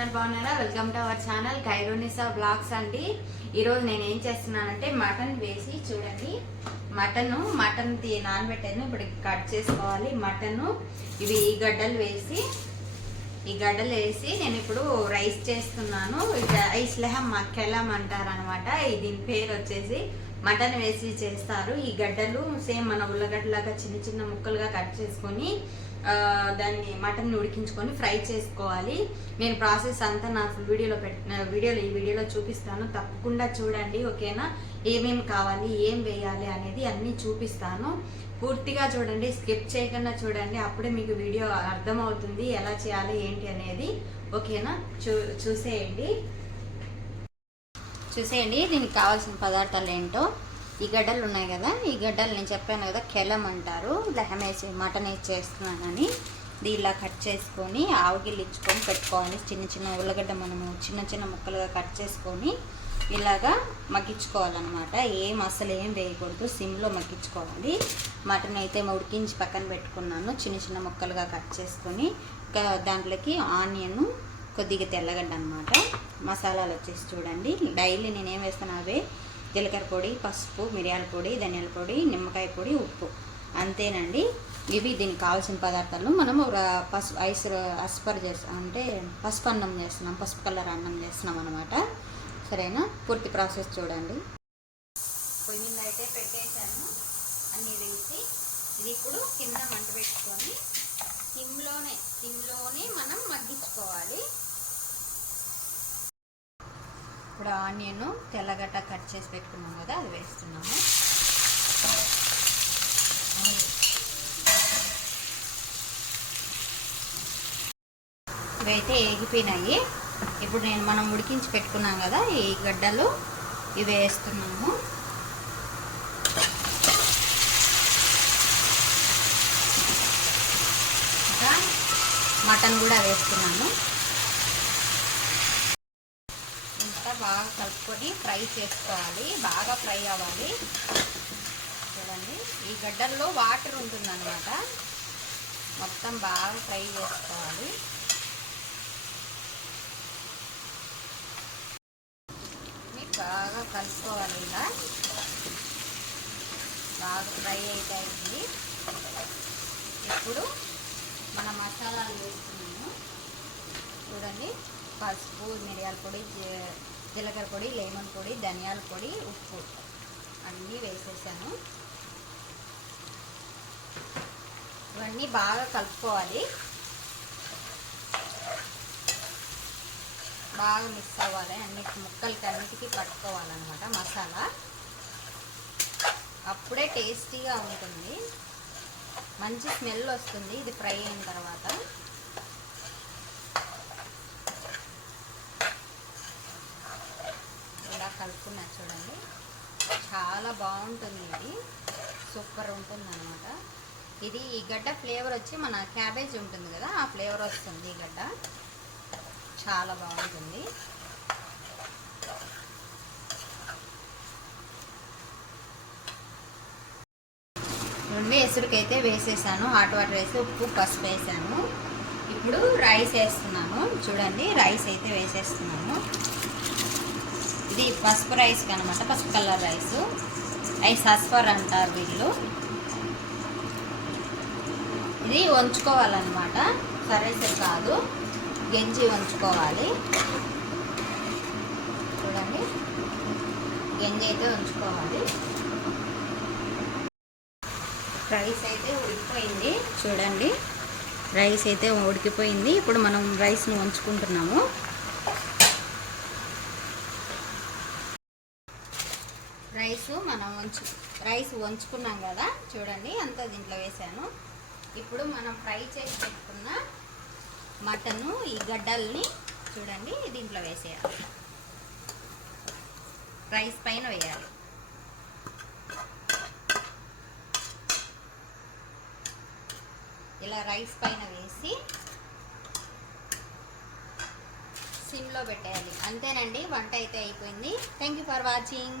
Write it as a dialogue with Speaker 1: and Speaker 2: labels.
Speaker 1: ఉన్నారు బాగున్నారా? Welcome to our channel Khairunnisa blogs అండి. ఈరోజు నేను ఏం చేస్తున్నానంటే మటన్ వేసి చూడండి. మటన్ మటన్ నానబెట్టాను. ఇప్పుడు కట్ చేసుకోవాలి. మటను ఇవి ఈ గడ్డలు వేసి ఈ గడ్డలు వేసి నేను ఇప్పుడు రైస్ చేస్తున్నాను. రైస్ లెహం మక్కెలం అంటారనమాట. దీని పేరు వచ్చేసి మటన్ వేసి చేస్తారు. ఈ గడ్డలు సేమ్ మన ఉల్లగడ్డలాగా చిన్న చిన్న ముక్కలుగా కట్ చేసుకొని దాన్ని మటన్ ఉడికించుకొని ఫ్రై చేసుకోవాలి. నేను ప్రాసెస్ అంతా నా ఫుల్ వీడియోలో పెట్టిన వీడియోలో ఈ వీడియోలో చూపిస్తాను. తప్పకుండా చూడండి ఓకేనా? ఏమేమి కావాలి ఏం వేయాలి అనేది అన్నీ చూపిస్తాను. పూర్తిగా చూడండి స్కిప్ చేయకుండా చూడండి. అప్పుడే మీకు వీడియో అర్థమవుతుంది ఎలా చేయాలి ఏంటి అనేది. ఓకేనా? చూ చూసేయండి. చూసేయండి దీనికి కావాల్సిన పదార్థాలు ఏంటో. ఈ గడ్డలు ఉన్నాయి కదా ఈ గడ్డలు నేను చెప్పాను కదా కెలం అంటారు. లెహం వేసి మటన్ వేసి చేస్తున్నానని ఇలా కట్ చేసుకొని ఆవుగిల్లు ఇచ్చుకొని పెట్టుకోవాలి. చిన్న చిన్న ఉల్లగడ్డ మనము చిన్న చిన్న ముక్కలుగా కట్ చేసుకొని ఇలాగా మగ్గించుకోవాలన్నమాట. ఏం అసలు ఏం వేయకూడదు సిమ్లో మగ్గించుకోవాలి. మటన్ అయితే ఉడికించి పక్కన పెట్టుకున్నాను. చిన్న చిన్న ముక్కలుగా కట్ చేసుకొని దాంట్లోకి ఆనియన్ కొద్దిగా తెల్లగడ్డ అనమాట మసాలాలు వచ్చేసి చూడండి. డైలీ నేను వేస్తాను అవే? జీలకర్ర పొడి పసుపు మిరియాల పొడి ధనియాల పొడి నిమ్మకాయ పొడి ఉప్పు. అంతేనండి. ఇవి దీనికి కావాల్సిన పదార్థాలు మనము ఒక పసుపు ఐస్ అస్పర్ చేస్తాం అంటే పసుపు అన్నం చేస్తున్నాం పసుపు కలర్ అన్నం చేస్తున్నాం అనమాట సరేనా? పూర్తి ప్రాసెస్ చూడండి. పొయ్యి మీద అయితే పెట్టేశాను. అన్నీ వేసి ఇది ఇప్పుడు కింద మంట పెట్టుకొని సిమ్లోనే సిమ్లోనే మనం మగ్గించుకోవాలి. ఇప్పుడు ఆనియన్ తెల్లగడ్డ కట్ చేసి పెట్టుకున్నాం కదా అది వేస్తున్నాము. ఇవైతే ఏగిపోయినాయి. ఇప్పుడు నేను మనం ఉడికించి పెట్టుకున్నాం కదా ఈ గడ్డలు ఇవి వేస్తున్నాము. ఇంకా మటన్ కూడా వేస్తున్నాను. బాగా కలుపుకొని ఫ్రై చేసుకోవాలి. బాగా ఫ్రై అవ్వాలి. చూడండి. ఈ గడ్డల్లో వాటర్ ఉంటుందన్నమాట. మొత్తం బాగా ఫ్రై చేసుకోవాలి. బాగా కలుపుకోవాలి ఇలా. బాగా ఫ్రై అయితే అయింది ఇప్పుడు మన మసాలాలు వేస్తున్నాము చూడండి. పసుపు మిరియాల పొడి జీలకర్ర పొడి లెమన్ పొడి ధనియాల పొడి ఉప్పు అన్నీ వేసేసాను. ఇవన్నీ బాగా కలుపుకోవాలి. బాగా మిక్స్ అవ్వాలి. అన్నిటి ముక్కలకి అన్నిటికీ పట్టుకోవాలన్నమాట మసాలా. అప్పుడే టేస్టీగా ఉంటుంది. మంచి స్మెల్ వస్తుంది. ఇది ఫ్రై అయిన తర్వాత ఇలా కలుపుకున్నా చూడండి. చాలా బాగుంటుంది ఇది. సూపర్ ఉంటుంది అనమాట ఇది ఈ గడ్డ ఫ్లేవర్ వచ్చి మన క్యాబేజ్ ఉంటుంది కదా ఆ ఫ్లేవర్ వస్తుంది ఈ గడ్డ. చాలా బాగుంటుంది. రెండు ఎసురుకైతే వేసేసాను. హాట్ వాటర్ వేసి ఉప్పు పసుపు వేసాను. ఇప్పుడు రైస్ వేస్తున్నాను. చూడండి రైస్ అయితే వేసేస్తున్నాను. ఇది పసుపు రైస్ అనమాట పసుపు కలర్ రైస్. అవి సస్ఫర్ అంటారు వీళ్ళు. ఇది వంచుకోవాలన్నమాట. సరైసరి కాదు. గెంజి వంచుకోవాలి. చూడండి. గెంజి అయితే ఉంచుకోవాలి రైస్ అయితే ఉడికిపోయింది. చూడండి. రైస్ అయితే ఉడికిపోయింది. ఇప్పుడు మనం రైస్ని వంచుకుంటున్నాము. రైస్ మనం వంచు రైస్ వంచుకున్నాం కదా చూడండి అంతా దీంట్లో వేసాను. ఇప్పుడు మనం ఫ్రై చేసి పెట్టుకున్న మటను ఈ గడ్డల్ని చూడండి దీంట్లో వేసేయాలి. రైస్ పైన వేయాలి. ఇలా రైస్ పైన వేసి సిమ్లో పెట్టేయాలి. అంతేనండి వంట అయితే అయిపోయింది. Thank you for watching